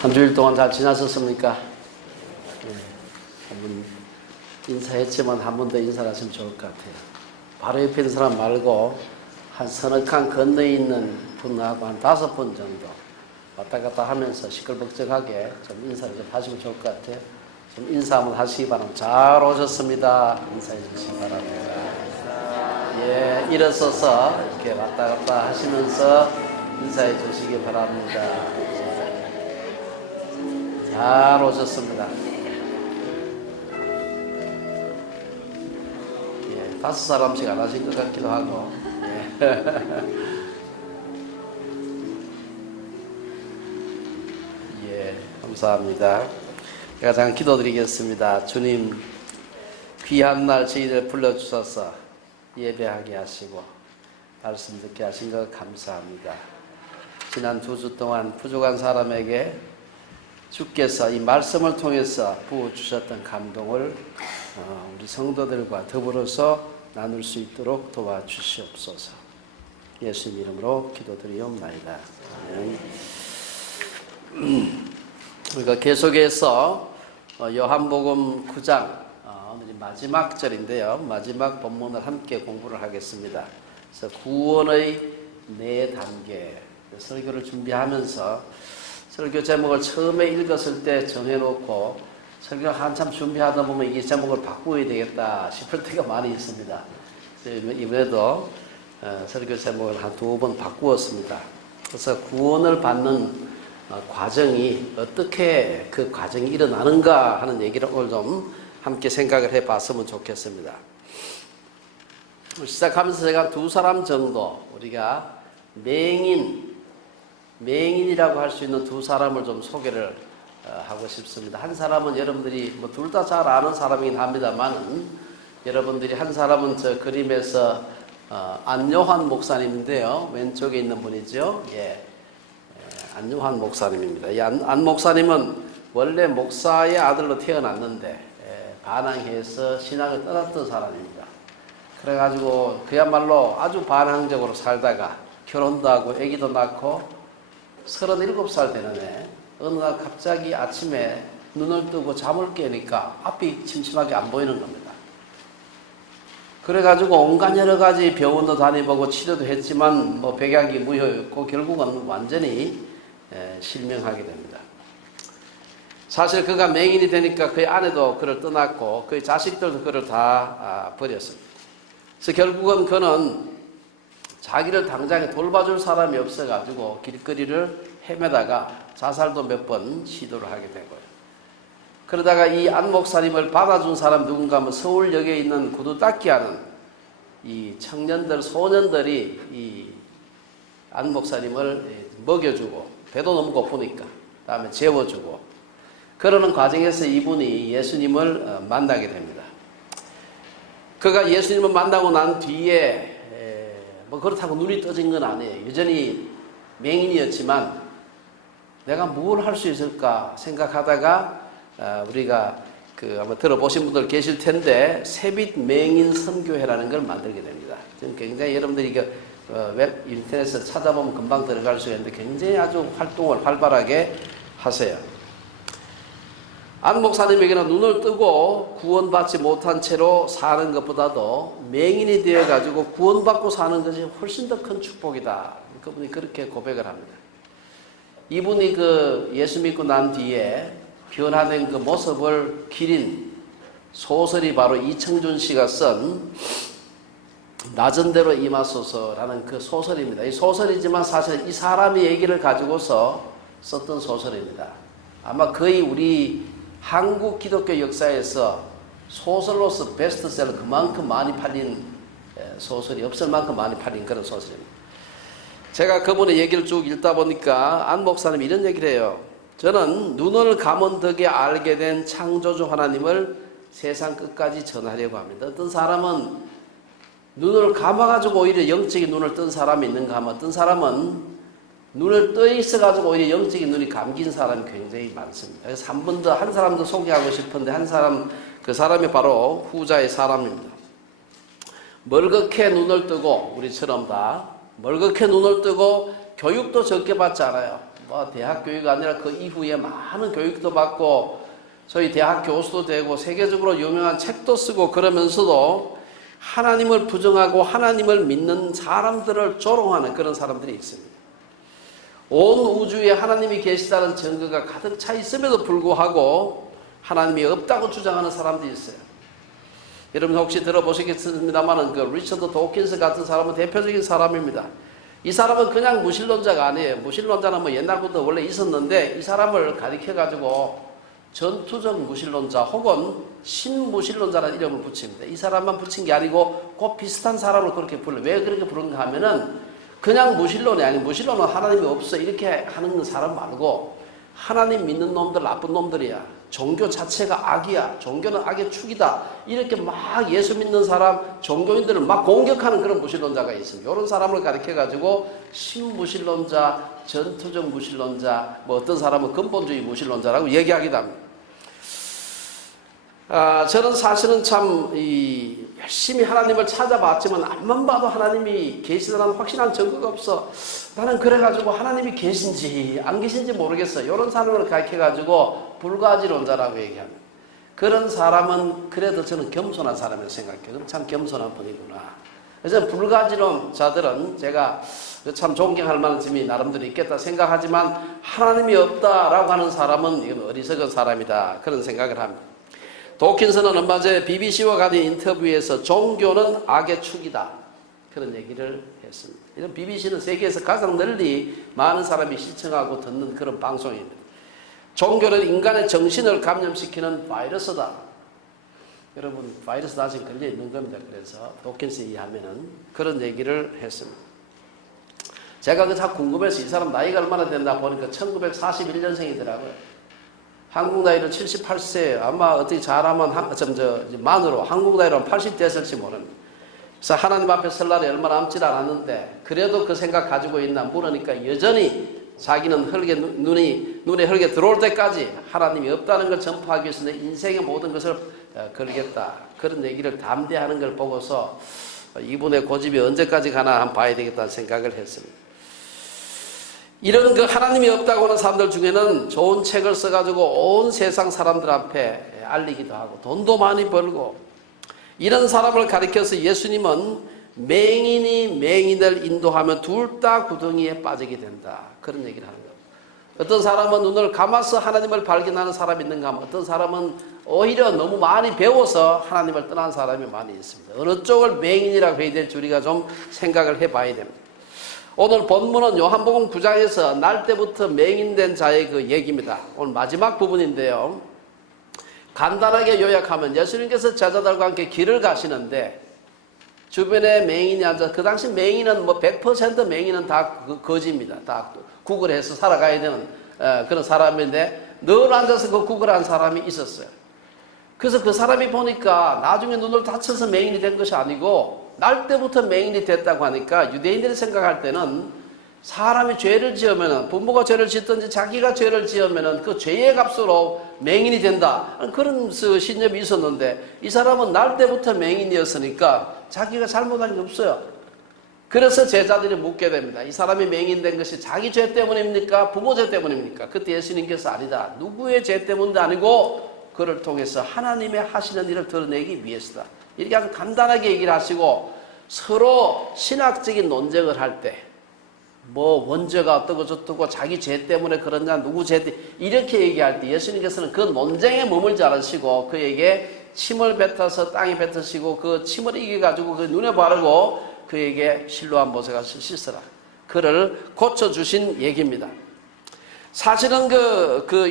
한 주일 동안 잘 지나셨습니까? 네, 한번 인사했지만 한 번 더 인사를 하시면 좋을 것 같아요. 바로 옆에 있는 사람 말고 한 서너 칸 건너에 있는 분하고 한 5분 정도 왔다 갔다 하면서 시끌벅적하게 좀 인사를 좀 하시면 좋을 것 같아요. 좀 인사 한번 하시기 바랍니다. 잘 오셨습니다. 인사해 주시기 바랍니다. 예, 일어서서 이렇게 왔다 갔다 하시면서 인사해 주시기 바랍니다. 잘 오셨습니다. 예, 5사람씩 안 하신 것 같기도 하고. 예, 예, 감사합니다. 제가 잠깐 기도드리겠습니다. 주님, 귀한 날 저희들 불러주셔서 예배하게 하시고 말씀 듣게 하신 것 감사합니다. 지난 2주 동안 부족한 사람에게 주께서 이 말씀을 통해서 부어주셨던 감동을 우리 성도들과 더불어서 나눌 수 있도록 도와주시옵소서. 예수님 이름으로 기도드리옵나이다. 우리가 계속해서 요한복음 9장 오늘이 마지막 절인데요. 마지막 본문을 함께 공부를 하겠습니다. 그래서 구원의 4단계 설교를 준비하면서 설교 제목을 처음에 읽었을 때 정해놓고 설교 한참 준비하다 보면 이 제목을 바꾸어야 되겠다 싶을 때가 많이 있습니다. 이번에도 설교 제목을 한 2번 바꾸었습니다. 그래서 구원을 받는 과정이 어떻게 그 과정이 일어나는가 하는 얘기를 오늘 좀 함께 생각을 해봤으면 좋겠습니다. 시작하면서 제가 2사람 정도 우리가 맹인이라고 할 수 있는 2사람을 좀 소개를 하고 싶습니다. 한 사람은 여러분들이 뭐 둘 다 잘 아는 사람이긴 합니다만 여러분들이 한 사람은 저 그림에서 안요한 목사님인데요. 왼쪽에 있는 분이죠. 예, 안요한 목사님입니다. 이 안 목사님은 원래 목사의 아들로 태어났는데 반항해서 신앙을 떠났던 사람입니다. 그래가지고 그야말로 아주 반항적으로 살다가 결혼도 하고 아기도 낳고 37살 되는 어느 날 갑자기 아침에 눈을 뜨고 잠을 깨니까 앞이 침침하게 안 보이는 겁니다. 그래가지고 온갖 여러 가지 병원도 다니보고 치료도 했지만 뭐 백약이 무효였고 결국은 완전히 실명하게 됩니다. 사실 그가 맹인이 되니까 그의 아내도 그를 떠났고 그의 자식들도 그를 다 버렸습니다. 그래서 결국은 그는 자기를 당장에 돌봐줄 사람이 없어가지고 길거리를 헤매다가 자살도 몇 번 시도를 하게 된 거예요. 그러다가 이 안 목사님을 받아준 사람 누군가 하면 서울역에 있는 구두 닦기 하는 이 청년들, 소년들이 이 안 목사님을 먹여주고 배도 너무 고프니까 다음에 재워주고 그러는 과정에서 이분이 예수님을 만나게 됩니다. 그가 예수님을 만나고 난 뒤에 뭐 그렇다고 눈이 떠진 건 아니에요. 여전히 맹인이었지만 내가 뭘 할 수 있을까 생각하다가 우리가 아마 들어보신 분들 계실 텐데 새빛 맹인 선교회라는 걸 만들게 됩니다. 지금 굉장히 여러분들이 웹 인터넷에서 찾아보면 금방 들어갈 수 있는데 굉장히 아주 활동을 활발하게 하세요. 안 목사님에게는 눈을 뜨고 구원받지 못한 채로 사는 것보다도 맹인이 되어가지고 구원받고 사는 것이 훨씬 더 큰 축복이다. 그분이 그렇게 고백을 합니다. 이분이 예수 믿고 난 뒤에 변화된 그 모습을 기린 소설이 바로 이청준 씨가 쓴 낮은 대로 임하소서라는 그 소설입니다. 이 소설이지만 사실 이 사람의 얘기를 가지고서 썼던 소설입니다. 아마 거의 우리 한국 기독교 역사에서 소설로서 베스트셀러 그만큼 많이 팔린 소설이 없을 만큼 많이 팔린 그런 소설입니다. 제가 그분의 얘기를 쭉 읽다 보니까 안 목사님이 이런 얘기를 해요. 저는 눈을 감은 덕에 알게 된 창조주 하나님을 세상 끝까지 전하려고 합니다. 어떤 사람은 눈을 감아가지고 오히려 영적인 눈을 뜬 사람이 있는가 하면 어떤 사람은 눈을 떠 있어가지고 오히려 영적인 눈이 감긴 사람이 굉장히 많습니다. 그래서 한 사람 더 소개하고 싶은데 그 사람이 바로 후자의 사람입니다. 멀겋게 눈을 뜨고 우리처럼 다 멀겋게 눈을 뜨고 교육도 적게 받지 않아요. 뭐 대학 교육이 아니라 그 이후에 많은 교육도 받고 소위 대학 교수도 되고 세계적으로 유명한 책도 쓰고 그러면서도 하나님을 부정하고 하나님을 믿는 사람들을 조롱하는 그런 사람들이 있습니다. 온 우주에 하나님이 계시다는 증거가 가득 차 있음에도 불구하고 하나님이 없다고 주장하는 사람들이 있어요. 여러분 혹시 들어보시겠습니다만 그 리처드 도킨스 같은 사람은 대표적인 사람입니다. 이 사람은 그냥 무신론자가 아니에요. 무신론자는 뭐 옛날부터 원래 있었는데 이 사람을 가리켜가지고 전투적 무신론자 혹은 신무신론자라는 이름을 붙입니다. 이 사람만 붙인 게 아니고 그 비슷한 사람을 그렇게 불러요. 왜 그렇게 부르는가 하면은 그냥 무신론이 아니고 무신론은 하나님이 없어 이렇게 하는 사람 말고 하나님 믿는 놈들 나쁜 놈들이야. 종교 자체가 악이야. 종교는 악의 축이다. 이렇게 막 예수 믿는 사람, 종교인들을 막 공격하는 그런 무신론자가 있습니다. 이런 사람을 가리켜가지고 신무신론자, 전투적 무신론자, 뭐 어떤 사람은 근본주의 무신론자라고 얘기하기도 합니다. 저는 사실은 참 열심히 하나님을 찾아봤지만 앞만 봐도 하나님이 계시다는 확실한 증거가 없어. 나는 그래가지고 하나님이 계신지 안 계신지 모르겠어. 이런 사람을 가르쳐가지고 불가지론자라고 얘기합니다. 그런 사람은 그래도 저는 겸손한 사람이라고 생각해요. 참 겸손한 분이구나. 그래서 불가지론자들은 제가 참 존경할 만한 점이 나름대로 있겠다 생각하지만 하나님이 없다라고 하는 사람은 이건 어리석은 사람이다. 그런 생각을 합니다. 도킨스는 얼마 전에 BBC와 가진 인터뷰에서 종교는 악의 축이다. 그런 얘기를 했습니다. 이런 BBC는 세계에서 가장 널리 많은 사람이 시청하고 듣는 그런 방송입니다. 종교는 인간의 정신을 감염시키는 바이러스다. 여러분 바이러스 아직 걸려 있는 겁니다. 그래서 도킨스에 의하면은 그런 얘기를 했습니다. 제가 그 참 궁금해서 이 사람 나이가 얼마나 됐나 보니까 1941년생이더라고요. 한국 나이로 78세, 아마 어떻게 잘하면 만으로 한국 나이로 80 됐을지 모릅니다. 그래서 하나님 앞에 설 날이 얼마 남지 않았는데 그래도 그 생각 가지고 있나 물으니까 여전히 자기는 눈에 흙에 들어올 때까지 하나님이 없다는 걸 전파하기 위해서 내 인생의 모든 것을 걸겠다. 그런 얘기를 담대하는 걸 보고서 이분의 고집이 언제까지 가나 한번 봐야 되겠다는 생각을 했습니다. 이런 그 하나님이 없다고 하는 사람들 중에는 좋은 책을 써가지고 온 세상 사람들 앞에 알리기도 하고 돈도 많이 벌고 이런 사람을 가리켜서 예수님은 맹인이 맹인을 인도하면 둘 다 구덩이에 빠지게 된다. 그런 얘기를 하는 겁니다. 어떤 사람은 눈을 감아서 하나님을 발견하는 사람이 있는가 하면 어떤 사람은 오히려 너무 많이 배워서 하나님을 떠난 사람이 많이 있습니다. 어느 쪽을 맹인이라고 해야 될지 우리가 좀 생각을 해봐야 됩니다. 오늘 본문은 요한복음 9장에서 날 때부터 맹인된 자의 그 얘기입니다. 오늘 마지막 부분인데요. 간단하게 요약하면 예수님께서 제자들과 함께 길을 가시는데 주변에 맹인이 앉아 그 당시 맹인은 뭐 100% 맹인은 다 거지입니다. 다 구걸해서 살아가야 되는 그런 사람인데 늘 앉아서 그 구걸한 사람이 있었어요. 그래서 그 사람이 보니까 나중에 눈을 다쳐서 맹인이 된 것이 아니고 날 때부터 맹인이 됐다고 하니까 유대인들이 생각할 때는 사람이 죄를 지으면 부모가 죄를 짓든지 자기가 죄를 지으면 그 죄의 값으로 맹인이 된다. 그런 신념이 있었는데 이 사람은 날 때부터 맹인이었으니까 자기가 잘못한 게 없어요. 그래서 제자들이 묻게 됩니다. 이 사람이 맹인된 것이 자기 죄 때문입니까? 부모 죄 때문입니까? 그때 예수님께서 아니다. 누구의 죄 때문도 아니고 그를 통해서 하나님의 하시는 일을 드러내기 위해서다. 이렇게 아주 간단하게 얘기를 하시고 서로 신학적인 논쟁을 할 때 뭐 원죄가 어떻고 저떻고 자기 죄 때문에 그러냐 누구 죄 때문에 이렇게 얘기할 때 예수님께서는 그 논쟁에 머물지 않으시고 그에게 침을 뱉어서 땅에 뱉으시고 그 침을 이겨가지고 그 눈에 바르고 그에게 실로암 못에 씻으라. 그를 고쳐주신 얘기입니다. 사실은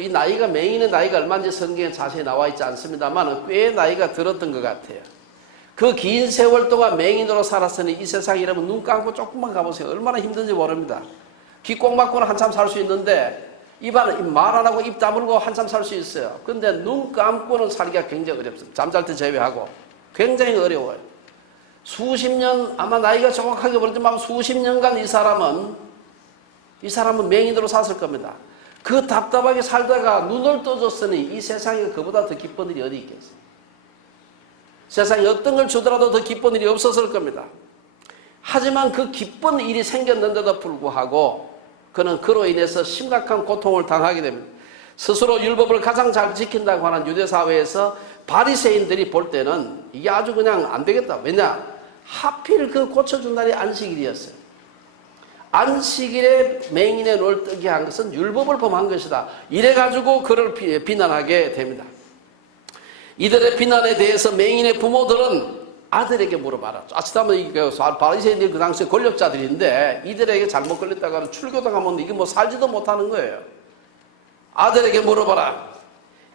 이 나이가 맹인의 나이가 얼마인지 성경에 자세히 나와 있지 않습니다만 꽤 나이가 들었던 것 같아요. 그 긴 세월 동안 맹인으로 살았으니 이 세상에 여러분 눈 감고 조금만 가보세요. 얼마나 힘든지 모릅니다. 귀 꼭 막고는 한참 살 수 있는데 말 안 하고 입 다물고 한참 살 수 있어요. 근데 눈 감고는 살기가 굉장히 어렵습니다. 잠잘 때 제외하고 굉장히 어려워요. 수십 년 아마 나이가 정확하게 모르지만 수십 년간 이 사람은 맹인으로 샀을 겁니다. 그 답답하게 살다가 눈을 떠줬으니 이 세상에 그보다 더 기쁜 일이 어디 있겠어요. 세상에 어떤 걸 주더라도 더 기쁜 일이 없었을 겁니다. 하지만 그 기쁜 일이 생겼는데도 불구하고 그는 그로 인해서 심각한 고통을 당하게 됩니다. 스스로 율법을 가장 잘 지킨다고 하는 유대사회에서 바리새인들이 볼 때는 이게 아주 그냥 안 되겠다. 왜냐? 하필 그 고쳐준 날이 안식일이었어요. 안식일에 맹인의 눈을 뜨게 한 것은 율법을 범한 것이다. 이래가지고 그를 비난하게 됩니다. 이들의 비난에 대해서 맹인의 부모들은 아들에게 물어봐라. 아치다면 바리새인들이 그 당시에 권력자들인데 이들에게 잘못 걸렸다고 하면 출교당하면 이게 뭐 살지도 못하는 거예요. 아들에게 물어봐라.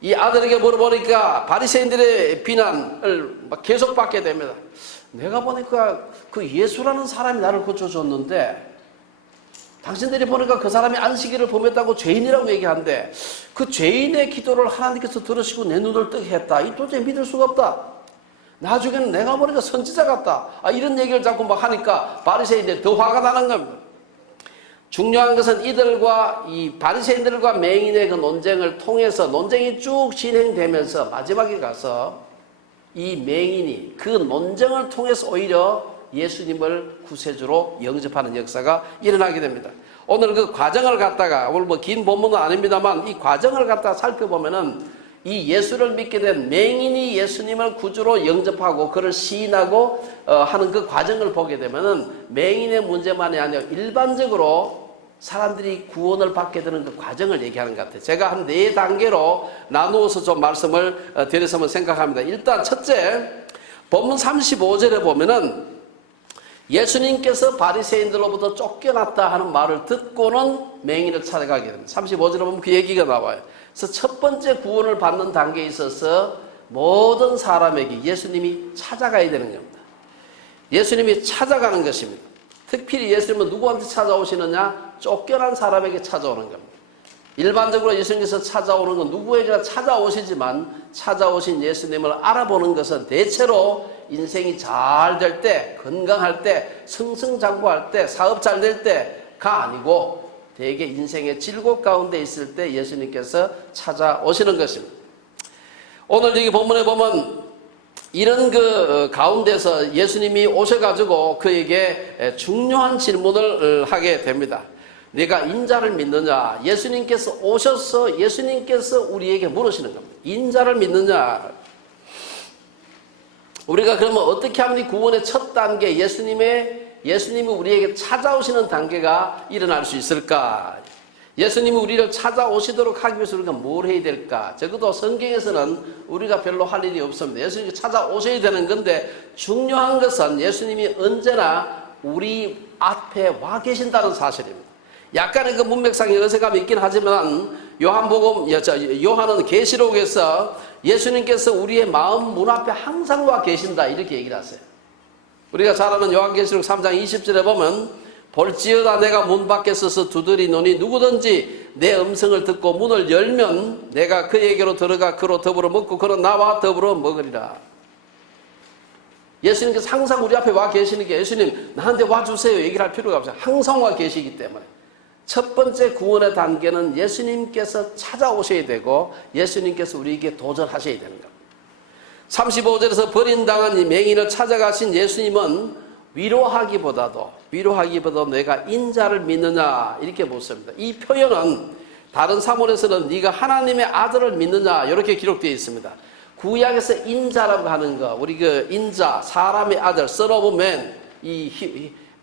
이 아들에게 물어보니까 바리새인들의 비난을 막 계속 받게 됩니다. 내가 보니까 그 예수라는 사람이 나를 고쳐줬는데 당신들이 보니까 그 사람이 안식일을 범했다고 죄인이라고 얘기하는데 그 죄인의 기도를 하나님께서 들으시고 내 눈을 뜨게 했다. 이 도저히 믿을 수가 없다. 나중에는 내가 보니까 선지자 같다. 이런 얘기를 자꾸 막 하니까 바리새인들이 더 화가 나는 겁니다. 중요한 것은 이들과 이 바리새인들과 맹인의 그 논쟁을 통해서 논쟁이 쭉 진행되면서 마지막에 가서 이 맹인이 그 논쟁을 통해서 오히려 예수님을 구세주로 영접하는 역사가 일어나게 됩니다. 오늘 그 과정을 갖다가 오늘 뭐 긴 본문은 아닙니다만 이 과정을 갖다가 살펴보면은 이 예수를 믿게 된 맹인이 예수님을 구주로 영접하고 그를 시인하고 하는 그 과정을 보게 되면은 맹인의 문제만이 아니라 일반적으로 사람들이 구원을 받게 되는 그 과정을 얘기하는 것 같아요. 제가 한 4단계로 나누어서 좀 말씀을 드렸으면 생각합니다. 일단 첫째, 본문 35절에 보면은 예수님께서 바리새인들로부터 쫓겨났다 하는 말을 듣고는 맹인을 찾아가게 됩니다. 35절에 보면 그 얘기가 나와요. 그래서 첫 번째 구원을 받는 단계에 있어서 모든 사람에게 예수님이 찾아가야 되는 겁니다. 예수님이 찾아가는 것입니다. 특별히 예수님은 누구한테 찾아오시느냐? 쫓겨난 사람에게 찾아오는 겁니다. 일반적으로 예수님께서 찾아오는 건 누구에게나 찾아오시지만 찾아오신 예수님을 알아보는 것은 대체로 인생이 잘 될 때, 건강할 때, 승승장구할 때, 사업 잘 될 때가 아니고 대개 인생의 질곡 가운데 있을 때 예수님께서 찾아오시는 것입니다. 오늘 여기 본문에 보면 이런 그 가운데서 예수님이 오셔가지고 그에게 중요한 질문을 하게 됩니다. 네가 인자를 믿느냐? 예수님께서 오셔서 예수님께서 우리에게 물으시는 겁니다. 인자를 믿느냐? 우리가 그러면 어떻게 하면 이 구원의 첫 단계 예수님이 우리에게 찾아오시는 단계가 일어날 수 있을까? 예수님이 우리를 찾아오시도록 하기 위해서 우리가 뭘 해야 될까? 적어도 성경에서는 우리가 별로 할 일이 없습니다. 예수님이 찾아오셔야 되는 건데 중요한 것은 예수님이 언제나 우리 앞에 와 계신다는 사실입니다. 약간의 그 문맥상의 어색함이 있긴 하지만 요한은 계시록에서 예수님께서 우리의 마음 문 앞에 항상 와 계신다 이렇게 얘기를 하세요. 우리가 잘 아는 요한계시록 3장 20절에 보면 볼지어다 내가 문 밖에 서서 두드리노니 누구든지 내 음성을 듣고 문을 열면 내가 그에게로 들어가 그로 더불어 먹고 그는 나와 더불어 먹으리라. 예수님께서 항상 우리 앞에 와 계시는 게 예수님 나한테 와주세요 얘기를 할 필요가 없어요. 항상 와 계시기 때문에 첫 번째 구원의 단계는 예수님께서 찾아오셔야 되고 예수님께서 우리에게 도전하셔야 되는 겁니다. 35절에서 버림당한 이 맹인을 찾아가신 예수님은 위로하기보다도 내가 인자를 믿느냐 이렇게 묻습니다. 이 표현은 다른 사본에서는 네가 하나님의 아들을 믿느냐 이렇게 기록되어 있습니다. 구약에서 인자라고 하는 거 우리 그 인자 사람의 아들 son of man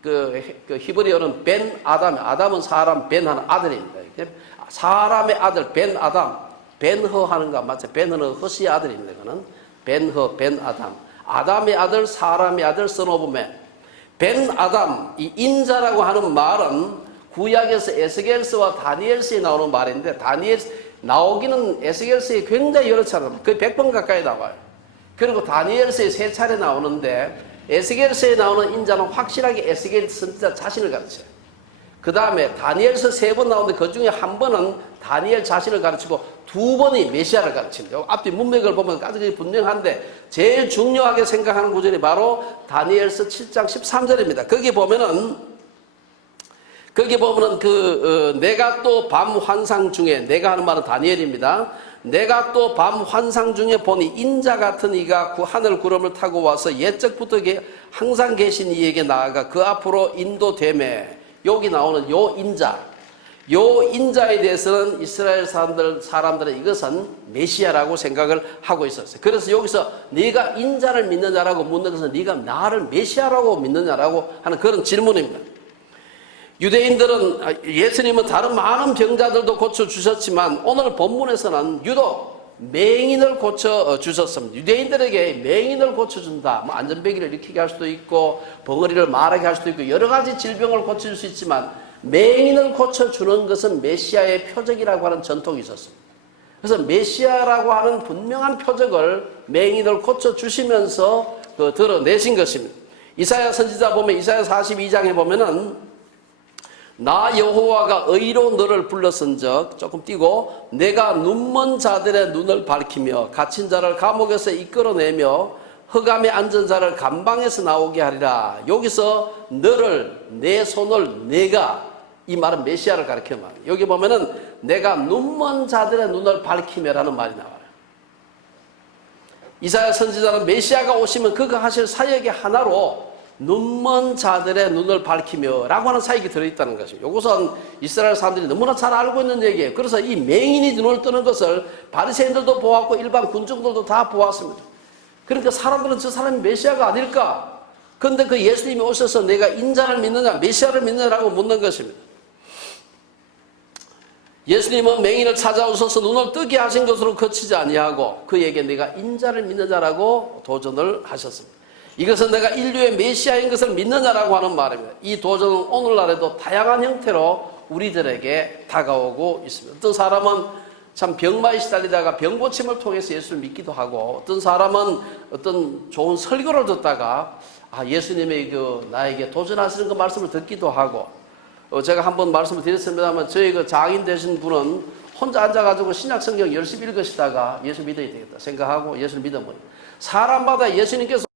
그 히브리어는 벤 아담은 사람 벤 하는 아들입니다. 사람의 아들 벤 아담 벤허 하는 거 맞죠? 벤허는 허시의 아들입니다. 그는 벤허 벤 아담의 아들 사람의 아들 son of man 벤 아담 이 인자라고 하는 말은 구약에서 에스겔서와 다니엘서에 나오는 말인데 나오기는 에스겔서에 굉장히 여러 차례 거의 100번 가까이 나와요. 그리고 다니엘서에 3차례 나오는데 에스겔서에 나오는 인자는 확실하게 에스겔 선지자 자신을 가르쳐요. 그 다음에 다니엘서 3번 나오는데 그 중에 한 번은 다니엘 자신을 가르치고 2번이 메시아를 가르칩니다. 앞뒤 문맥을 보면 아주 분명한데 제일 중요하게 생각하는 구절이 바로 다니엘서 7장 13절입니다. 거기 보면은 내가 또 밤 환상 중에 내가 하는 말은 다니엘입니다. 내가 또 밤 환상 중에 보니 인자 같은 이가 하늘 구름을 타고 와서 옛적부터 항상 계신 이에게 나아가 그 앞으로 인도되매 여기 나오는 요 인자 요 인자에 대해서는 이스라엘 사람들은 이것은 메시아라고 생각을 하고 있었어요. 그래서 여기서 네가 인자를 믿느냐라고 묻는 것은 네가 나를 메시아라고 믿느냐라고 하는 그런 질문입니다. 유대인들은 예수님은 다른 많은 병자들도 고쳐주셨지만 오늘 본문에서는 유독 맹인을 고쳐주셨습니다. 유대인들에게 맹인을 고쳐준다. 뭐 안전배기를 일으키게 할 수도 있고 벙어리를 말하게 할 수도 있고 여러 가지 질병을 고쳐줄 수 있지만 맹인을 고쳐주는 것은 메시아의 표적이라고 하는 전통이 있었습니다. 그래서 메시아라고 하는 분명한 표적을 맹인을 고쳐주시면서 드러내신 것입니다. 이사야 선지자 보면 이사야 42장에 보면은 나 여호와가 의로 너를 불렀은즉 조금 띄고 내가 눈먼 자들의 눈을 밝히며 갇힌 자를 감옥에서 이끌어내며 흑암에 앉은 자를 감방에서 나오게 하리라. 여기서 너를 내 손을 내가 이 말은 메시아를 가리키는 말이에요. 여기 보면은 내가 눈먼 자들의 눈을 밝히며라는 말이 나와요. 이사야 선지자는 메시아가 오시면 그가 하실 사역의 하나로 눈먼 자들의 눈을 밝히며 라고 하는 사역이 들어있다는 것이에요. 이것은 이스라엘 사람들이 너무나 잘 알고 있는 얘기예요. 그래서 이 맹인이 눈을 뜨는 것을 바리새인들도 보았고 일반 군중들도 다 보았습니다. 그러니까 사람들은 저 사람이 메시아가 아닐까? 그런데 그 예수님이 오셔서 내가 인자를 믿느냐 메시아를 믿느냐라고 묻는 것입니다. 예수님은 맹인을 찾아오셔서 눈을 뜨게 하신 것으로 그치지 아니하고 그에게 내가 인자를 믿느냐라고 도전을 하셨습니다. 이것은 내가 인류의 메시아인 것을 믿느냐라고 하는 말입니다. 이 도전은 오늘날에도 다양한 형태로 우리들에게 다가오고 있습니다. 어떤 사람은 참 병마에 시달리다가 병고침을 통해서 예수를 믿기도 하고 어떤 사람은 어떤 좋은 설교를 듣다가 예수님의 나에게 도전하시는 그 말씀을 듣기도 하고 제가 한번 말씀을 드렸습니다만 저희 장인 되신 분은 혼자 앉아가지고 신약성경 열심히 읽으시다가 예수 믿어야 되겠다 생각하고 예수를 믿어버려요. 사람마다 예수님께서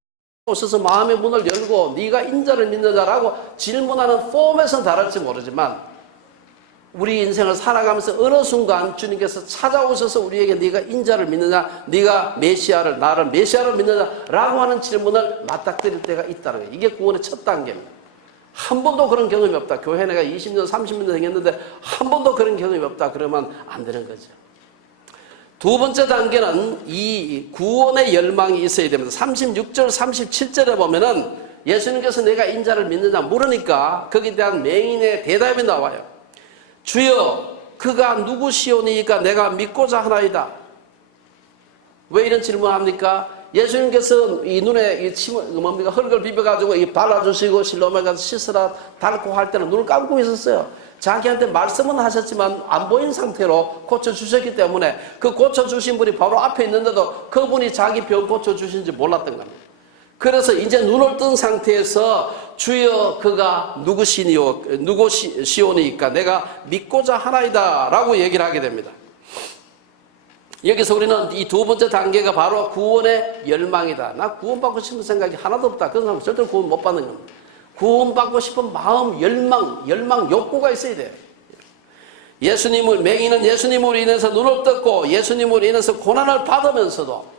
오셔서 마음의 문을 열고 네가 인자를 믿느냐라고 질문하는 폼에서는 다를지 모르지만 우리 인생을 살아가면서 어느 순간 주님께서 찾아오셔서 우리에게 네가 인자를 믿느냐 네가 메시아를 나를 메시아를 믿느냐라고 하는 질문을 맞닥뜨릴 때가 있다는 거예요. 이게 구원의 첫 단계입니다. 한 번도 그런 경험이 없다. 교회 내가 20년 30년 다녔는데 한 번도 그런 경험이 없다 그러면 안 되는 거죠. 두 번째 단계는 이 구원의 열망이 있어야 됩니다. 36절 37절에 보면은 예수님께서 내가 인자를 믿느냐 물으니까 거기에 대한 맹인의 대답이 나와요. 주여 그가 누구시오니까 내가 믿고자 하나이다. 왜 이런 질문을 합니까? 예수님께서 이 눈에 흙을 비벼가지고 발라주시고 실로암에 가서 씻으라 닳고 할 때는 눈을 감고 있었어요. 자기한테 말씀은 하셨지만 안 보인 상태로 고쳐주셨기 때문에 그 고쳐주신 분이 바로 앞에 있는데도 그분이 자기 병 고쳐주신지 몰랐던 겁니다. 그래서 이제 눈을 뜬 상태에서 주여 그가 누구시오니까 내가 믿고자 하나이다 라고 얘기를 하게 됩니다. 여기서 우리는 이 두 번째 단계가 바로 구원의 열망이다. 나 구원받고 싶은 생각이 하나도 없다. 그런 사람은 절대 구원 못 받는 겁니다. 구원받고 싶은 마음, 열망, 욕구가 있어야 돼요. 맹인은 예수님으로 인해서 눈을 떴고 예수님으로 인해서 고난을 받으면서도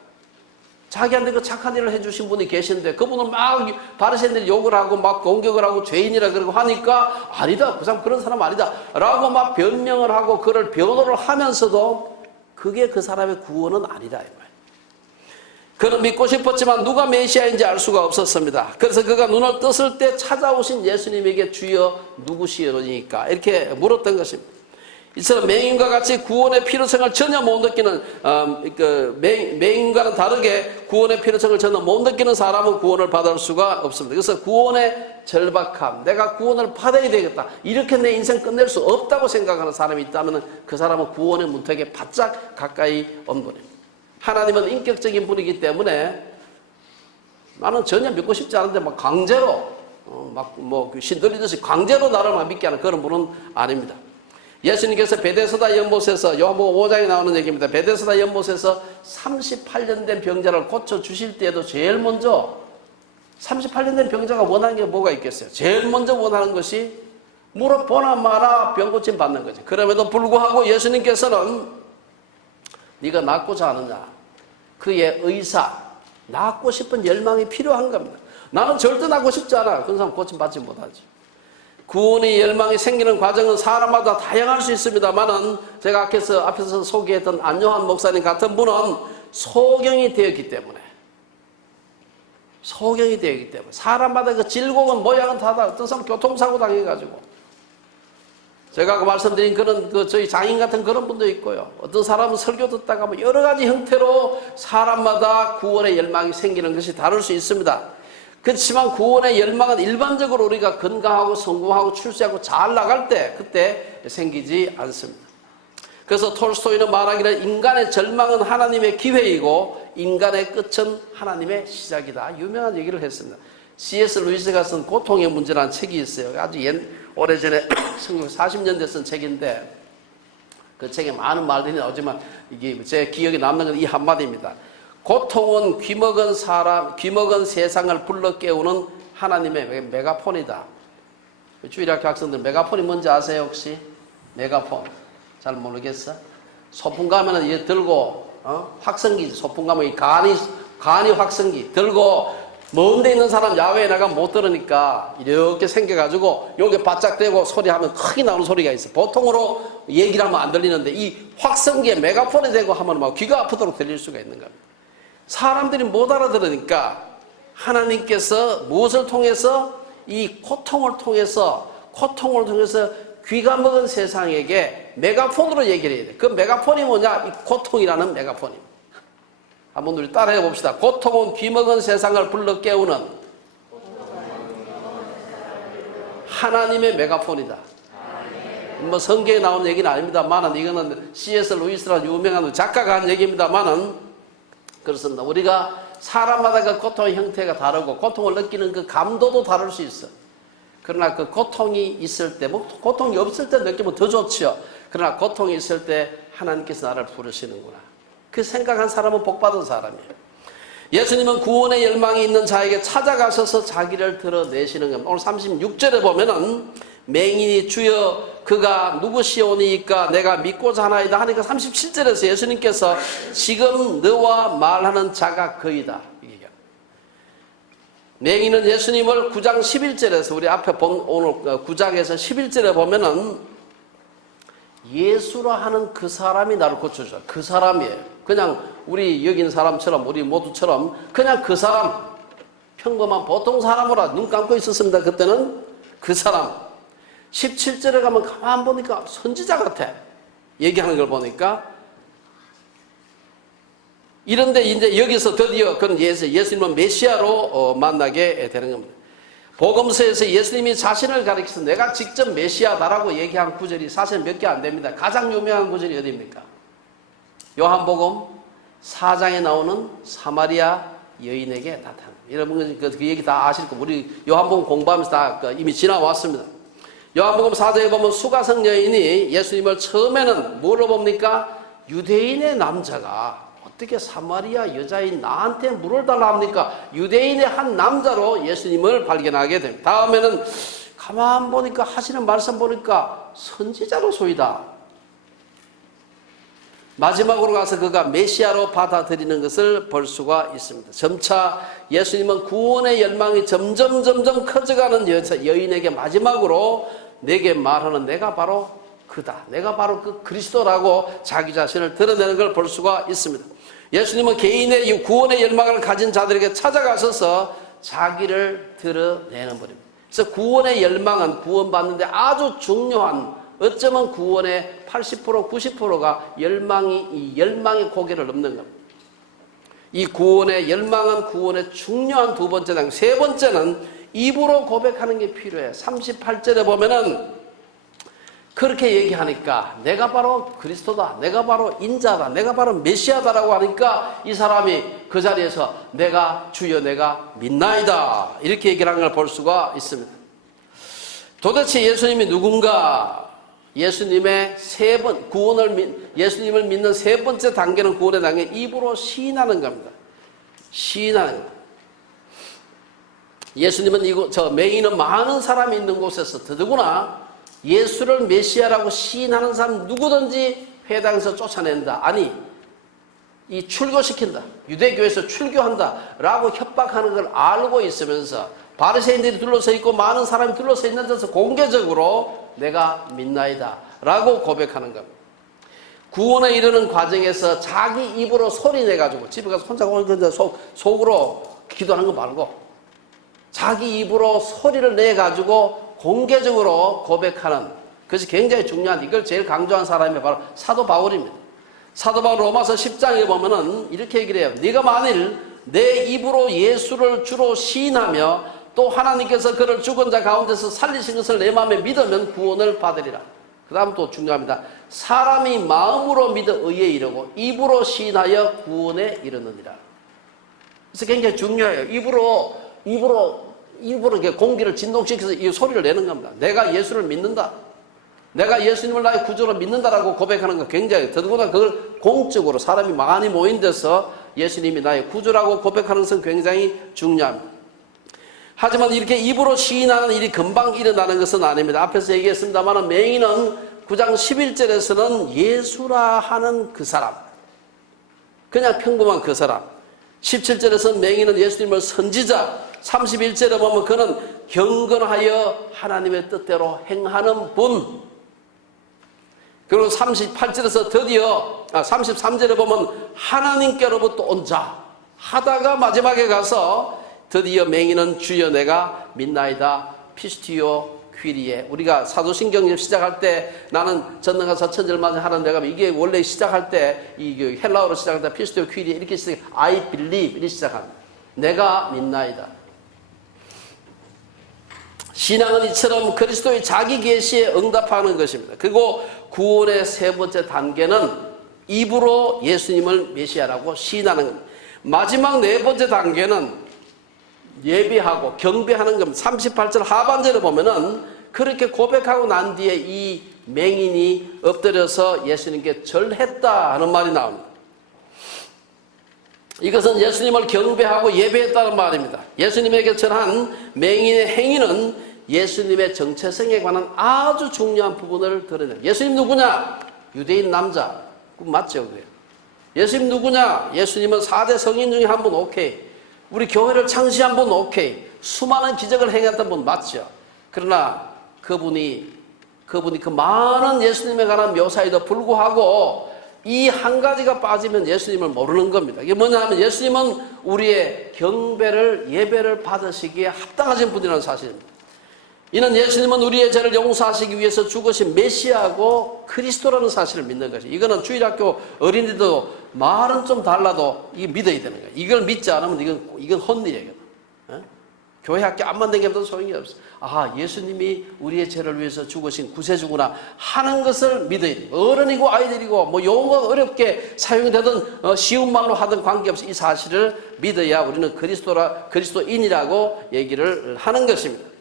자기한테 그 착한 일을 해주신 분이 계신데 그분은 막 바리새인들이 욕을 하고 막 공격을 하고 죄인이라 그러고 하니까 아니다. 그 사람 그런 사람 아니다. 라고 막 변명을 하고 그를 변호를 하면서도 그게 그 사람의 구원은 아니다. 그는 믿고 싶었지만 누가 메시아인지 알 수가 없었습니다. 그래서 그가 눈을 떴을 때 찾아오신 예수님에게 주여 누구시오니까 이렇게 물었던 것입니다. 이처럼 맹인과 같이 구원의 필요성을 전혀 못 느끼는 맹인과는 다르게 구원의 필요성을 전혀 못 느끼는 사람은 구원을 받을 수가 없습니다. 그래서 구원의 절박함, 내가 구원을 받아야 되겠다, 이렇게 내 인생 끝낼 수 없다고 생각하는 사람이 있다면 그 사람은 구원의 문턱에 바짝 가까이 온 분입니다. 하나님은 인격적인 분이기 때문에 나는 전혀 믿고 싶지 않은데 막 강제로 신들리듯이 강제로 나를 믿게 하는 그런 분은 아닙니다. 예수님께서 베데스다 연못에서 요한복음 5장에 나오는 얘기입니다. 베데스다 연못에서 38년 된 병자를 고쳐주실 때에도 제일 먼저 38년 된 병자가 원하는 게 뭐가 있겠어요? 제일 먼저 원하는 것이 무릎 보나 마나 병고침 받는 거죠. 그럼에도 불구하고 예수님께서는 네가 낫고자 하느냐, 그의 의사, 낫고 싶은 열망이 필요한 겁니다. 나는 절대 낫고 싶지 않아. 그런 사람 고침 받지 못하지. 구원의 열망이 생기는 과정은 사람마다 다양할 수 있습니다만은 제가 앞에서 소개했던 안요한 목사님 같은 분은 소경이 되었기 때문에 사람마다 그 질곡은 모양은 다르다. 어떤 사람은 교통사고 당해가지고 제가 말씀드린 그런 저희 장인 같은 그런 분도 있고요. 어떤 사람은 설교 듣다가 뭐 여러 가지 형태로 사람마다 구원의 열망이 생기는 것이 다를 수 있습니다. 그렇지만 구원의 열망은 일반적으로 우리가 건강하고 성공하고 출세하고 잘 나갈 때 그때 생기지 않습니다. 그래서 톨스토이는 말하기를 인간의 절망은 하나님의 기회이고 인간의 끝은 하나님의 시작이다. 유명한 얘기를 했습니다. C.S. 루이스가 쓴 고통의 문제라는 책이 있어요. 아주 오래전에 1940년대 쓴 책인데 그 책에 많은 말들이 나오지만 이게 제 기억에 남는 건 이 한마디입니다. 고통은 귀먹은 세상을 불러 깨우는 하나님의 메가폰이다. 주일학교 학생들 메가폰이 뭔지 아세요 혹시? 메가폰 잘 모르겠어? 소풍 가면은 얘 들고 확성기 소풍 가면 이 간이 확성기 들고 먼 데 있는 사람 야외에 나가면 못 들으니까 이렇게 생겨가지고 여기 바짝 대고 소리하면 크게 나오는 소리가 있어. 보통으로 얘기를 하면 안 들리는데 이 확성기에 메가폰이 되고 하면 막 귀가 아프도록 들릴 수가 있는 겁니다. 사람들이 못 알아들으니까 하나님께서 무엇을 통해서 이 고통을 통해서 귀가 먹은 세상에게 메가폰으로 얘기를 해야 돼. 그 메가폰이 뭐냐? 이 고통이라는 메가폰입니다. 한번 우리 따라해 봅시다. 고통은 귀먹은 세상을 불러 깨우는 하나님의 메가폰이다. 뭐 성경에 나오는 얘기는 아닙니다만은 이거는 C.S. 루이스라는 유명한 작가가 한 얘기입니다만은 그렇습니다. 우리가 사람마다 그 고통의 형태가 다르고 고통을 느끼는 그 감도도 다를 수 있어. 그러나 그 고통이 있을 때, 뭐 고통이 없을 때 느끼면 더 좋죠. 그러나 고통이 있을 때 하나님께서 나를 부르시는구나. 그 생각한 사람은 복받은 사람이에요. 예수님은 구원의 열망이 있는 자에게 찾아가셔서 자기를 드러내시는 겁니다. 오늘 36절에 보면은 맹인이 주여 그가 누구시오니까 내가 믿고자 하나이다 하니까 37절에서 예수님께서 지금 너와 말하는 자가 그이다. 맹인은 예수님을 9장 11절에서 우리 앞에 본 오늘 9장에서 11절에 보면은 예수라 하는 그 사람이 나를 고쳐줘. 그 사람이에요. 그냥 우리 여기 있는 사람처럼 우리 모두처럼 그냥 그 사람 평범한 보통 사람으로 눈 감고 있었습니다. 그때는 그 사람 17절에 가면 가만 보니까 선지자 같아. 얘기하는 걸 보니까 이런데 이제 여기서 드디어 그런 예수님은 메시아로 만나게 되는 겁니다. 복음서에서 예수님이 자신을 가리켜서 내가 직접 메시아다라고 얘기한 구절이 사실 몇 개 안 됩니다. 가장 유명한 구절이 어디입니까? 요한복음 4장에 나오는 사마리아 여인에게 나타납니다. 여러분 그 얘기 다 아실 거고 우리 요한복음 공부하면서 다 이미 지나왔습니다. 요한복음 4장에 보면 수가성 여인이 예수님을 처음에는 뭐로 봅니까? 유대인의 남자가 어떻게 사마리아 여자인 나한테 물을 달라 합니까? 유대인의 한 남자로 예수님을 발견하게 됩니다. 다음에는 가만 보니까 하시는 말씀 보니까 선지자로 소이다. 마지막으로 가서 그가 메시아로 받아들이는 것을 볼 수가 있습니다. 점차 예수님은 구원의 열망이 점점 커져가는 여인에게 마지막으로 내게 말하는 내가 바로 그다. 내가 바로 그 그리스도라고 자기 자신을 드러내는 걸 볼 수가 있습니다. 예수님은 개인의 이 구원의 열망을 가진 자들에게 찾아가셔서 자기를 드러내는 분입니다. 그래서 구원의 열망은 구원받는데 아주 중요한 어쩌면 구원의 80% 90%가 열망의 고개를 넘는 겁니다. 이 구원의 열망은 구원의 중요한 두 번째 단. 세 번째는 입으로 고백하는 게 필요해. 38절에 보면은 그렇게 얘기하니까 내가 바로 그리스도다. 내가 바로 인자다. 내가 바로 메시아다라고 하니까 이 사람이 그 자리에서 내가 주여 내가 믿나이다. 이렇게 얘기를 하는 걸 볼 수가 있습니다. 도대체 예수님이 누군가? 예수님의 예수님을 믿는 세 번째 단계는 구원의 단계, 입으로 시인하는 겁니다. 시인하는 겁니다. 예수님은 맹인은 많은 사람이 있는 곳에서 더더구나 예수를 메시아라고 시인하는 사람 누구든지 회당에서 쫓아낸다. 아니, 출교시킨다. 유대교에서 출교한다. 라고 협박하는 걸 알고 있으면서 바리새인들이 둘러서 있고 많은 사람이 둘러서 있는 데서 공개적으로 내가 믿나이다 라고 고백하는 겁니다. 구원에 이르는 과정에서 자기 입으로 소리 내가지고 집에 가서 혼자 속으로 기도하는 거 말고 자기 입으로 소리를 내가지고 공개적으로 고백하는 그것이 굉장히 중요한, 이걸 제일 강조한 사람이 바로 사도 바울입니다. 사도 바울 로마서 10장에 보면은 이렇게 얘기를 해요. 네가 만일 내 입으로 예수를 주로 시인하며 또 하나님께서 그를 죽은 자 가운데서 살리신 것을 내 마음에 믿으면 구원을 받으리라. 그 다음 또 중요합니다. 사람이 마음으로 믿어 의에 이르고 입으로 시인하여 구원에 이르느니라. 그래서 굉장히 중요해요. 입으로 이렇게 공기를 진동시켜서 이 소리를 내는 겁니다. 내가 예수를 믿는다. 내가 예수님을 나의 구주로 믿는다라고 고백하는 거 굉장히, 더더구나 그걸 공적으로 사람이 많이 모인 데서 예수님이 나의 구주라고 고백하는 것은 굉장히 중요합니다. 하지만 이렇게 입으로 시인하는 일이 금방 일어나는 것은 아닙니다. 앞에서 얘기했습니다만 맹인은 9장 11절에서는 예수라 하는 그 사람, 그냥 평범한 그 사람, 17절에서는 맹인은 예수님을 선지자, 31절에 보면 그는 경건하여 하나님의 뜻대로 행하는 분, 그리고 38절에서 드디어 33절에 보면 하나님께로부터 온 자 하다가 마지막에 가서 드디어 맹인은 주여 내가 믿나이다 피스티오 퀴리에. 우리가 사도신경 시작할 때 나는 전능하사 천절만을 하는 내가 이게 원래 시작할 때 이 헬라어로 시작할 때 피스티오 퀴리에 이렇게 시작, I believe 이렇게 시작합니다. 내가 믿나이다. 신앙은 이처럼 그리스도의 자기 계시에 응답하는 것입니다. 그리고 구원의 세 번째 단계는 입으로 예수님을 메시아라고 시인하는 겁니다. 마지막 네 번째 단계는 예배하고 경배하는 겁니다. 38절 하반절에 보면은 그렇게 고백하고 난 뒤에 이 맹인이 엎드려서 예수님께 절했다 하는 말이 나옵니다. 이것은 예수님을 경배하고 예배했다는 말입니다. 예수님에게 절한 맹인의 행위는 예수님의 정체성에 관한 아주 중요한 부분을 드러내요. 예수님 누구냐? 유대인 남자. 맞죠? 그래요. 예수님 누구냐? 예수님은 4대 성인 중에 한 분, 오케이. 우리 교회를 창시한 분, 오케이. 수많은 기적을 행했던 분, 맞죠? 그러나 그분이 그 많은 예수님에 관한 묘사에도 불구하고 이 한 가지가 빠지면 예수님을 모르는 겁니다. 이게 뭐냐 하면 예수님은 우리의 경배를, 예배를 받으시기에 합당하신 분이라는 사실입니다. 이는 예수님은 우리의 죄를 용서하시기 위해서 죽으신 메시아고 그리스도라는 사실을 믿는 것이. 이거는 주일학교 어린이도 말은 좀 달라도 이게 믿어야 되는 거예요. 이걸 믿지 않으면 이건 헛일이에요. 교회 학교 안만 다녀도 소용이 없어. 아, 예수님이 우리의 죄를 위해서 죽으신 구세주구나 하는 것을 믿어야 돼요. 어른이고 아이들이고 뭐 용어가 어렵게 사용되든 쉬운 말로 하든 관계없이 이 사실을 믿어야 우리는 그리스도인이라고 얘기를 하는 것입니다.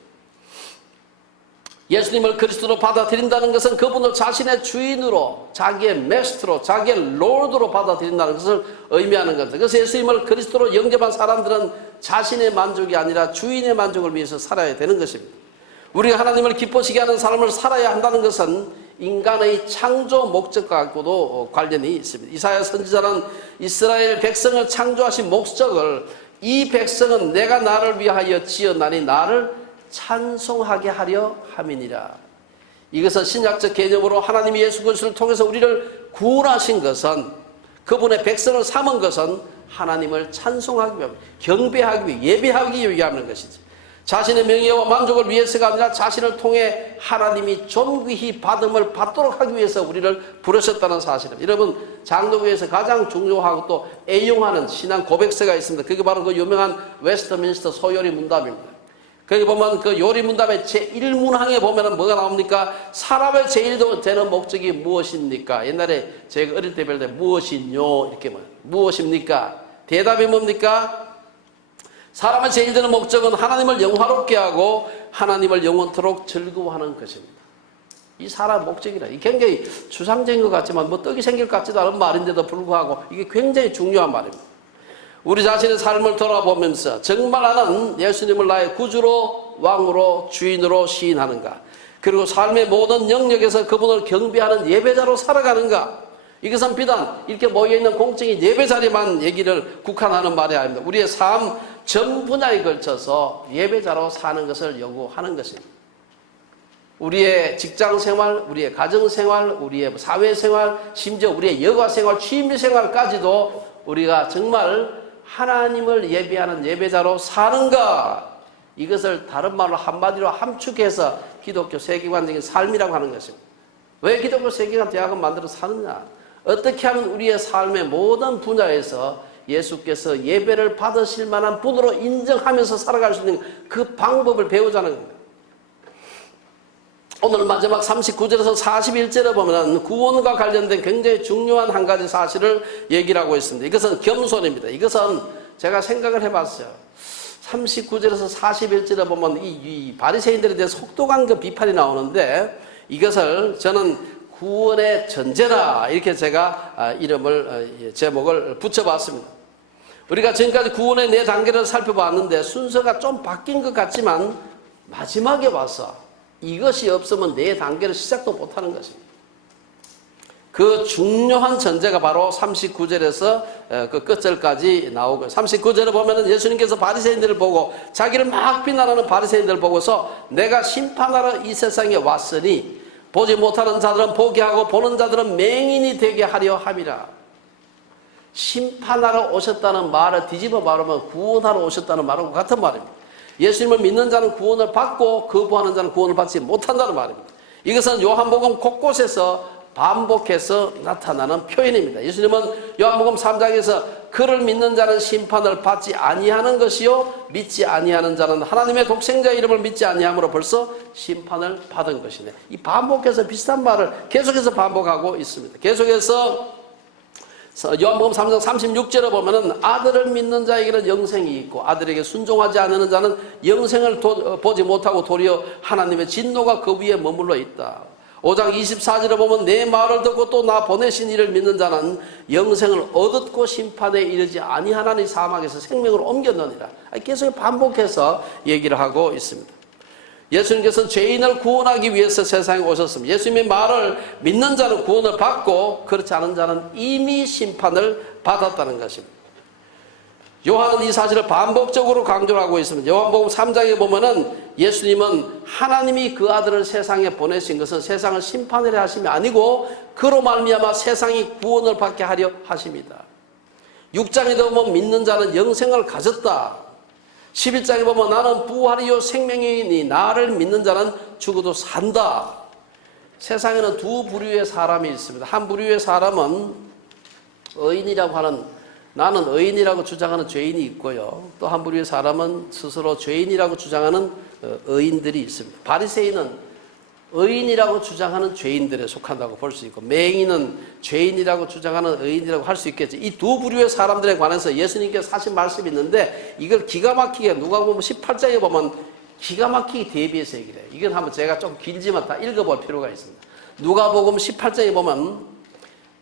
예수님을 그리스도로 받아들인다는 것은 그분을 자신의 주인으로, 자기의 메스트로, 자기의 롤드로 받아들인다는 것을 의미하는 겁니다. 그래서 예수님을 그리스도로 영접한 사람들은 자신의 만족이 아니라 주인의 만족을 위해서 살아야 되는 것입니다. 우리가 하나님을 기쁘시게 하는 삶을 살아야 한다는 것은 인간의 창조 목적과도 관련이 있습니다. 이사야 선지자는 이스라엘 백성을 창조하신 목적을, 이 백성은 내가 나를 위하여 지었나니 나를 찬송하게 하려 함이니라. 이것은 신약적 개념으로 하나님이 예수 그리스도를 통해서 우리를 구원하신 것은, 그분의 백성을 삼은 것은 하나님을 찬송하기 위함, 경배하기 위해, 예배하기 위함인 것이지, 자신의 명예와 만족을 위해서가 아니라 자신을 통해 하나님이 존귀히 받음을 받도록 하기 위해서 우리를 부르셨다는 사실입니다. 여러분, 장로교에서 가장 중요하고 또 애용하는 신앙 고백서가 있습니다. 그게 바로 그 유명한 웨스트민스터 소요리 문답입니다. 거기 보면 그 요리 문답의 제1문항에 보면은 뭐가 나옵니까? 사람의 제일 되는 목적이 무엇입니까? 옛날에 제가 어릴 때 배울 때 무엇이뇨? 이렇게 뭐 무엇입니까? 대답이 뭡니까? 사람의 제일 되는 목적은 하나님을 영화롭게 하고 하나님을 영원토록 즐거워하는 것입니다. 이 사람 목적이라. 이 굉장히 추상적인 것 같지만 뭐 떡이 생길 것 같지도 않은 말인데도 불구하고 이게 굉장히 중요한 말입니다. 우리 자신의 삶을 돌아보면서 정말 나는 예수님을 나의 구주로, 왕으로, 주인으로 시인하는가? 그리고 삶의 모든 영역에서 그분을 경배하는 예배자로 살아가는가? 이것은 비단 이렇게 모여있는 공적인 예배 자리만 얘기를 국한하는 말이 아닙니다. 우리의 삶 전 분야에 걸쳐서 예배자로 사는 것을 요구하는 것입니다. 우리의 직장생활, 우리의 가정생활, 우리의 사회생활, 심지어 우리의 여가생활, 취미생활까지도 우리가 정말 하나님을 예배하는 예배자로 사는가, 이것을 다른 말로 한마디로 함축해서 기독교 세계관적인 삶이라고 하는 것입니다. 왜 기독교 세계관 대학을 만들어 사느냐? 어떻게 하면 우리의 삶의 모든 분야에서 예수께서 예배를 받으실 만한 분으로 인정하면서 살아갈 수 있는 그 방법을 배우자는 겁니다. 오늘 마지막 39절에서 41절에 보면 구원과 관련된 굉장히 중요한 한 가지 사실을 얘기를 하고 있습니다. 이것은 겸손입니다. 이것은 제가 생각을 해봤어요. 39절에서 41절에 보면 이 바리새인들에 대해 속도간 그 비판이 나오는데, 이것을 저는 구원의 전제다, 이렇게 제가 제목을 붙여봤습니다. 우리가 지금까지 구원의 4단계를 살펴봤는데 순서가 좀 바뀐 것 같지만 마지막에 와서 이것이 없으면 4단계를 시작도 못하는 것입니다. 그 중요한 전제가 바로 39절에서 그 끝절까지 나오고, 39절을 보면 예수님께서 바리새인들을 보고, 자기를 막 비난하는 바리새인들을 보고서 내가 심판하러 이 세상에 왔으니 보지 못하는 자들은 보게 하고 보는 자들은 맹인이 되게 하려 함이라. 심판하러 오셨다는 말을 뒤집어 말하면 구원하러 오셨다는 말하고 같은 말입니다. 예수님을 믿는 자는 구원을 받고 거부하는 자는 구원을 받지 못한다는 말입니다. 이것은 요한복음 곳곳에서 반복해서 나타나는 표현입니다. 예수님은 요한복음 3장에서 그를 믿는 자는 심판을 받지 아니하는 것이요 믿지 아니하는 자는 하나님의 독생자 이름을 믿지 아니함으로 벌써 심판을 받은 것이네. 이 반복해서 비슷한 말을 계속해서 반복하고 있습니다. 계속해서 요한복음 3장 36절에 보면은 아들을 믿는 자에게는 영생이 있고 아들에게 순종하지 않는 자는 영생을 보지 못하고 도리어 하나님의 진노가 그 위에 머물러 있다. 5장 24절에 보면 내 말을 듣고 또 나 보내신 이를 믿는 자는 영생을 얻었고 심판에 이르지 아니하나니 사망에서 생명으로 옮겼느니라. 계속 반복해서 얘기를 하고 있습니다. 예수님께서는 죄인을 구원하기 위해서 세상에 오셨습니다. 예수님의 말을 믿는 자는 구원을 받고 그렇지 않은 자는 이미 심판을 받았다는 것입니다. 요한은 이 사실을 반복적으로 강조를 하고 있습니다. 요한복음 3장에 보면은 예수님은 하나님이 그 아들을 세상에 보내신 것은 세상을 심판하려 하심이 아니고 그로 말미암아 세상이 구원을 받게 하려 하십니다. 6장에 보면 믿는 자는 영생을 가졌다. 11장에 보면 나는 부활이요 생명이니 나를 믿는 자는 죽어도 산다. 세상에는 두 부류의 사람이 있습니다. 한 부류의 사람은 의인이라고 하는, 나는 의인이라고 주장하는 죄인이 있고요. 또 한 부류의 사람은 스스로 죄인이라고 주장하는 의인들이 있습니다. 바리새인은 의인이라고 주장하는 죄인들에 속한다고 볼 수 있고, 맹인은 죄인이라고 주장하는 의인이라고 할 수 있겠죠. 이 두 부류의 사람들에 관해서 예수님께서 하신 말씀이 있는데, 이걸 기가 막히게 누가복음 18장에 보면 기가 막히게 대비해서 얘기를 해요. 이건 한번 제가 좀 길지만 다 읽어볼 필요가 있습니다. 누가복음 18장에 보면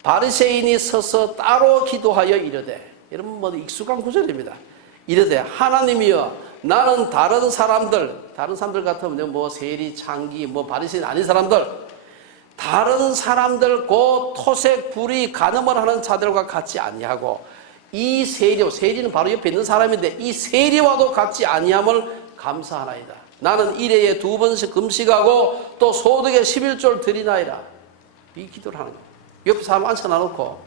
바리새인이 서서 따로 기도하여 이르되, 여러분 뭐 익숙한 구절입니다. 이르되 하나님이여 나는 다른 사람들 같으면 뭐 세리, 창기, 뭐 바리새인 아닌 사람들, 다른 사람들 곧 토색, 불의, 간음을 하는 자들과 같지 아니하고 이 세리는 바로 옆에 있는 사람인데 이 세리와도 같지 아니함을 감사하나이다. 나는 일회에 2번씩 금식하고 또 소득의 11조를 드리나이다. 이 기도를 하는 거예요. 옆에 사람 앉혀놔놓고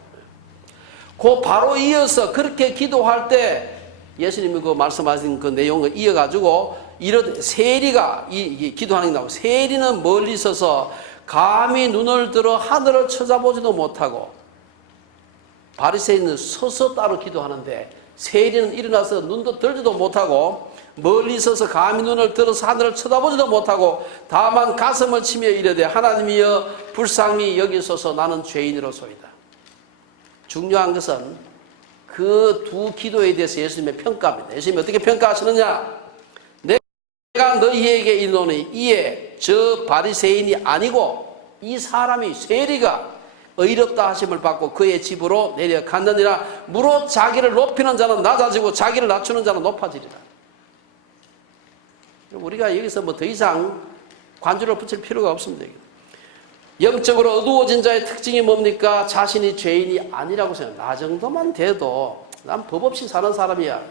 그 바로 이어서 그렇게 기도할 때 예수님이 그 말씀하신 그 내용을 이어가지고 이런 세리가 이 기도하는 게 나오고, 세리는 멀리 서서 감히 눈을 들어 하늘을 쳐다보지도 못하고, 바리새인은 서서 따로 기도하는데 세리는 일어나서 눈도 들지도 못하고 멀리 서서 감히 눈을 들어서 하늘을 쳐다보지도 못하고 다만 가슴을 치며 이르되 하나님이여 불쌍히 여기소서 나는 죄인으로소이다. 중요한 것은 그 두 기도에 대해서 예수님의 평가입니다. 예수님이 어떻게 평가하시느냐? 내가 너희에게 이르노니 이에 저 바리새인이 아니고 이 사람이 세리가 의롭다 하심을 받고 그의 집으로 내려갔느니라. 무릇 자기를 높이는 자는 낮아지고 자기를 낮추는 자는 높아지리라. 우리가 여기서 뭐 더 이상 관주를 붙일 필요가 없습니다. 영적으로 어두워진 자의 특징이 뭡니까? 자신이 죄인이 아니라고 생각해요. 나 정도만 돼도 난 법 없이 사는 사람이야.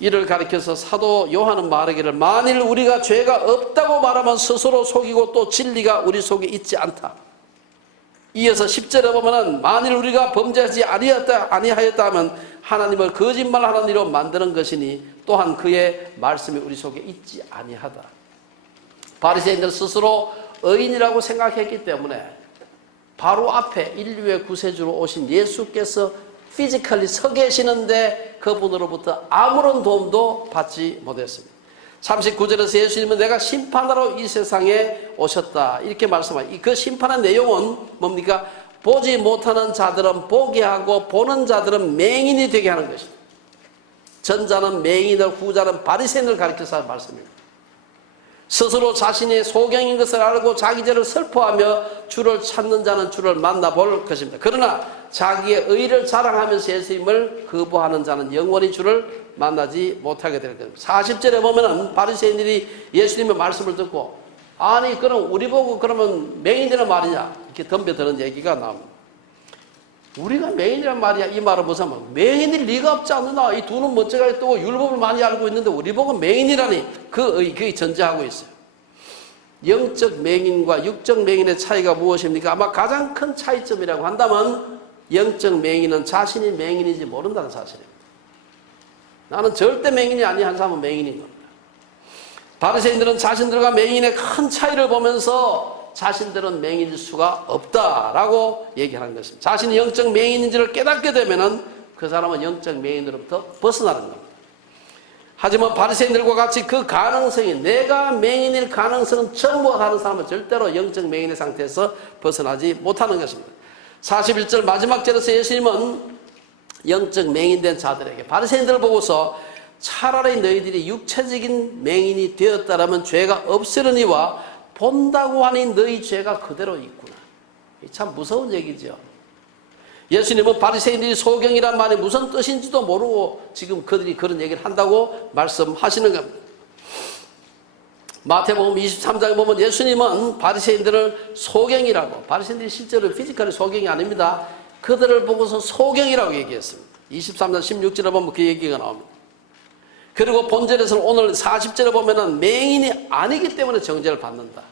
이를 가리켜서 사도 요한은 말하기를 만일 우리가 죄가 없다고 말하면 스스로 속이고 또 진리가 우리 속에 있지 않다. 이어서 10절에 보면은 만일 우리가 범죄하지 아니하였다 하면 하나님을 거짓말하는 이로 만드는 것이니 또한 그의 말씀이 우리 속에 있지 아니하다. 바리새인들 스스로 의인이라고 생각했기 때문에 바로 앞에 인류의 구세주로 오신 예수께서 피지컬리 서 계시는데 그분으로부터 아무런 도움도 받지 못했습니다. 39절에서 예수님은 내가 심판하러 이 세상에 오셨다 이렇게 말씀하셨습니다. 그 심판의 내용은 뭡니까? 보지 못하는 자들은 보게 하고 보는 자들은 맹인이 되게 하는 것입니다. 전자는 맹인을, 후자는 바리새인을 가리켜서 하는 말씀입니다. 스스로 자신의 소경인 것을 알고 자기 죄를 슬퍼하며 주를 찾는 자는 주를 만나볼 것입니다. 그러나 자기의 의를 자랑하면서 예수님을 거부하는 자는 영원히 주를 만나지 못하게 될 겁니다. 40절에 보면은 바리새인들이 예수님의 말씀을 듣고 아니 그럼 우리 보고 그러면 맹인이란 말이냐 이렇게 덤벼드는 얘기가 나옵니다. 우리가 맹인이란 말이야 이 말은 무슨 말? 맹인일 리가 없지 않느냐. 이 두 눈 멋쩍하게 뜨고 율법을 많이 알고 있는데 우리 보고 맹인이라니 그게 전제하고 있어요. 영적 맹인과 육적 맹인의 차이가 무엇입니까? 아마 가장 큰 차이점이라고 한다면 영적 맹인은 자신이 맹인인지 모른다는 사실입니다. 나는 절대 맹인이 아니 한 사람은 맹인인 겁니다. 바리새인들은 자신들과 맹인의 큰 차이를 보면서 자신들은 맹인일 수가 없다라고 얘기하는 것입니다. 자신이 영적 맹인인지를 깨닫게 되면은 그 사람은 영적 맹인으로부터 벗어나는 겁니다. 하지만 바리새인들과 같이 그 가능성이 내가 맹인일 가능성은 전무가 가는 사람은 절대로 영적 맹인의 상태에서 벗어나지 못하는 것입니다. 41절 마지막 절에서 예수님은 영적 맹인된 자들에게 바리새인들을 보고서 차라리 너희들이 육체적인 맹인이 되었다라면 죄가 없으려니와 본다고 하니 너희 죄가 그대로 있구나. 참 무서운 얘기죠. 예수님은 바리새인들이 소경이란 말이 무슨 뜻인지도 모르고 지금 그들이 그런 얘기를 한다고 말씀하시는 겁니다. 마태복음 23장에 보면 예수님은 바리새인들을 소경이라고, 바리새인들이 실제로 피지컬이 소경이 아닙니다. 그들을 보고서 소경이라고 얘기했습니다. 23장 16절에 보면 그 얘기가 나옵니다. 그리고 본절에서는 오늘 40절에 보면은 맹인이 아니기 때문에 정죄를 받는다.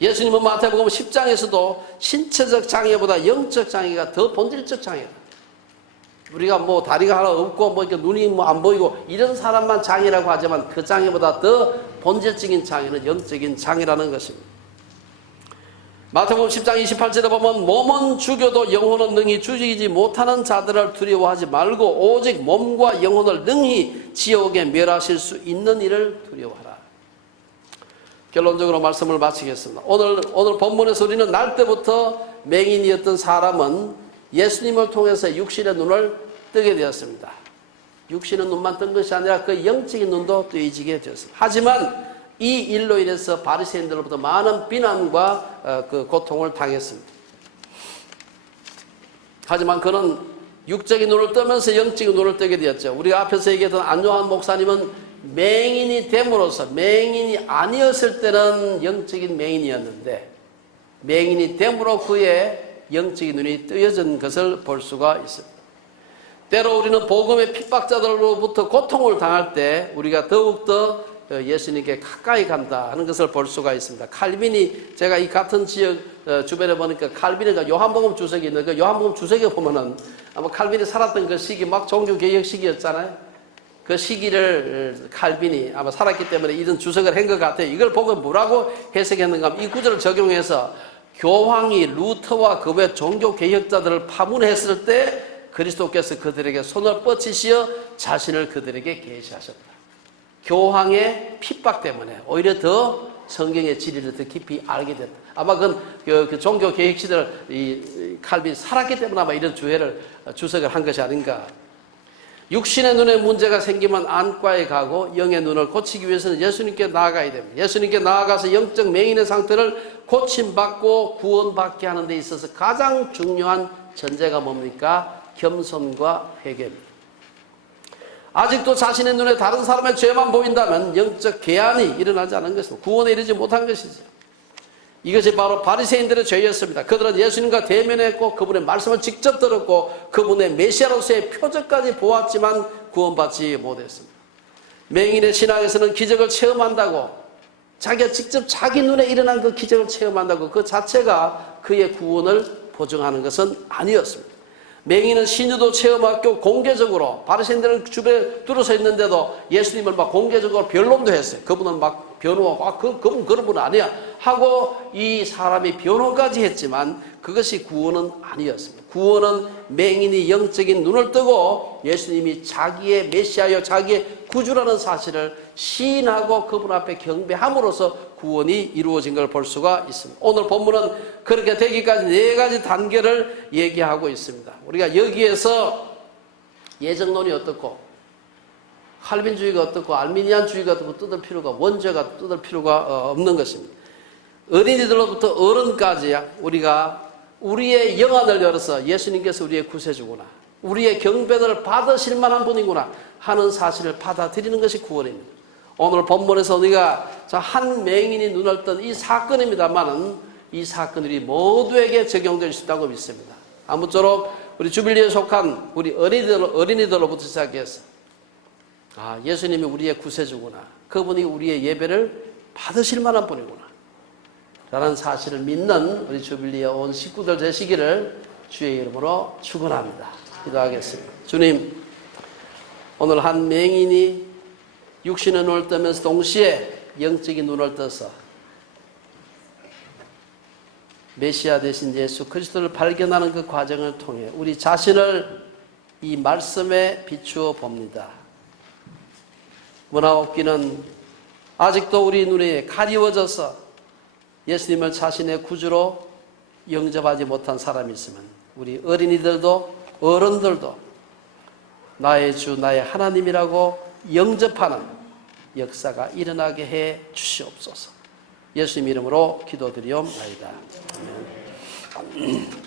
예수님은 마태복음 10장에서도 신체적 장애보다 영적 장애가 더 본질적 장애다. 우리가 뭐 다리가 하나 없고 뭐 이렇게 눈이 뭐 안 보이고 이런 사람만 장애라고 하지만 그 장애보다 더 본질적인 장애는 영적인 장애라는 것입니다. 마태복음 10장 28절에 보면 몸은 죽여도 영혼은 능히 죽이지 못하는 자들을 두려워하지 말고 오직 몸과 영혼을 능히 지옥에 멸하실 수 있는 이를 두려워하라. 결론적으로 말씀을 마치겠습니다. 오늘 본문에서 우리는 날 때부터 맹인이었던 사람은 예수님을 통해서 육신의 눈을 뜨게 되었습니다. 육신의 눈만 뜬 것이 아니라 그 영적인 눈도 뜨이지게 되었습니다. 하지만 이 일로 인해서 바리새인들로부터 많은 비난과 그 고통을 당했습니다. 하지만 그는 육적인 눈을 뜨면서 영적인 눈을 뜨게 되었죠. 우리가 앞에서 얘기했던 안요한 목사님은 맹인이 됨으로써, 맹인이 아니었을 때는 영적인 맹인이었는데 맹인이 됨으로 그의 영적인 눈이 뜨여진 것을 볼 수가 있습니다. 때로 우리는 복음의 핍박자들로부터 고통을 당할 때 우리가 더욱더 예수님께 가까이 간다 하는 것을 볼 수가 있습니다. 칼빈이, 제가 이 같은 지역 주변에 보니까 칼빈이가 요한복음 주석이 있는데 그 요한복음 주석에 보면은 아마 칼빈이 살았던 그 시기 막 종교개혁 시기였잖아요. 그 시기를 칼빈이 아마 살았기 때문에 이런 주석을 한 것 같아요. 이걸 보고 뭐라고 해석했는가 하면 이 구절을 적용해서 교황이 루터와 그 외 종교개혁자들을 파문했을 때 그리스도께서 그들에게 손을 뻗치시어 자신을 그들에게 계시하셨다. 교황의 핍박 때문에 오히려 더 성경의 진리를 더 깊이 알게 됐다. 아마 그 종교 개혁 시대를 이 칼빈이 살았기 때문에 아마 이런 주석을 한 것이 아닌가. 육신의 눈에 문제가 생기면 안과에 가고 영의 눈을 고치기 위해서는 예수님께 나아가야 됩니다. 예수님께 나아가서 영적 맹인의 상태를 고침받고 구원받게 하는 데 있어서 가장 중요한 전제가 뭡니까? 겸손과 회개입니다. 아직도 자신의 눈에 다른 사람의 죄만 보인다면 영적 개안이 일어나지 않은 것입니다. 구원에 이르지 못한 것이죠. 이것이 바로 바리새인들의 죄였습니다. 그들은 예수님과 대면했고 그분의 말씀을 직접 들었고 그분의 메시아로서의 표적까지 보았지만 구원받지 못했습니다. 맹인의 신앙에서는 기적을 체험한다고, 자기가 직접 자기 눈에 일어난 그 기적을 체험한다고 그 자체가 그의 구원을 보증하는 것은 아니었습니다. 맹인은 신유도 체험했고 공개적으로 바리새인들은 주변에 둘러서 있는데도 예수님을 막 공개적으로 변론도 했어요. 그분은 막 변호하고 그분 그런 분 아니야 하고 이 사람이 변호까지 했지만 그것이 구원은 아니었습니다. 구원은 맹인이 영적인 눈을 뜨고 예수님이 자기의 메시아여 자기의 구주라는 사실을 시인하고 그분 앞에 경배함으로써 구원이 이루어진 걸 볼 수가 있습니다. 오늘 본문은 그렇게 되기까지 4가지 단계를 얘기하고 있습니다. 우리가 여기에서 예정론이 어떻고 칼빈주의가 어떻고 알미니안주의가 어떻고 뜯을 필요가 원죄가 뜯을 필요가 없는 것입니다. 어린이들로부터 어른까지 우리가 우리의 영안을 열어서 예수님께서 우리의 구세주구나, 우리의 경배를 받으실 만한 분이구나 하는 사실을 받아들이는 것이 구원입니다. 오늘 본문에서 우리가 한 맹인이 눈을 뜬 이 사건입니다만은 이 사건들이 모두에게 적용될 수 있다고 믿습니다. 아무쪼록 우리 주빌리에 속한 우리 어린이들로부터 시작해서 예수님이 우리의 구세주구나, 그분이 우리의 예배를 받으실 만한 분이구나 라는 사실을 믿는 우리 주빌리에 온 식구들 되시기를 주의 이름으로 축원합니다. 기도하겠습니다. 주님, 오늘 한 맹인이 육신의 눈을 뜨면서 동시에 영적인 눈을 떠서 메시아 되신 예수 그리스도를 발견하는 그 과정을 통해 우리 자신을 이 말씀에 비추어 봅니다. 문화업기는 아직도 우리 눈에 가리워져서 예수님을 자신의 구주로 영접하지 못한 사람이 있으면 우리 어린이들도 어른들도 나의 주 나의 하나님이라고 영접하는 역사가 일어나게 해 주시옵소서. 예수님 이름으로 기도드리옵나이다. 아멘.